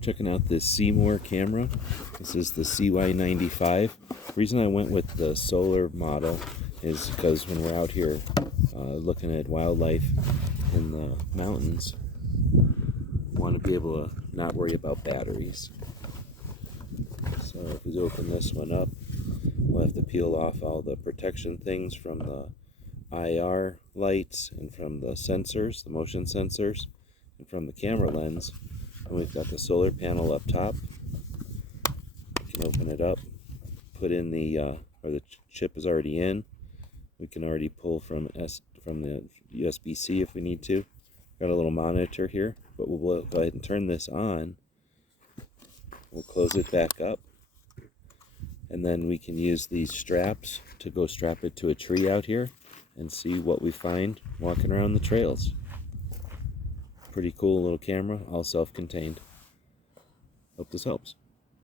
Checking out this CEYOMUR camera. This is the CY95. The reason I went with the solar model is because when we're out here looking at wildlife in the mountains, I want to be able to not worry about batteries. So if we open this one up, we'll have to peel off all the protection things from the IR lights and from the sensors, the motion sensors, and from the camera lens. And we've got the solar panel up top. We can open it up, put in the chip is already in. We can already pull from the USB-C if we need to. Got a little monitor here, but we'll go ahead and turn this on. We'll close it back up, and then we can use these straps to go strap it to a tree out here and see what we find walking around the trails. Pretty cool little camera, all self-contained. Hope this helps.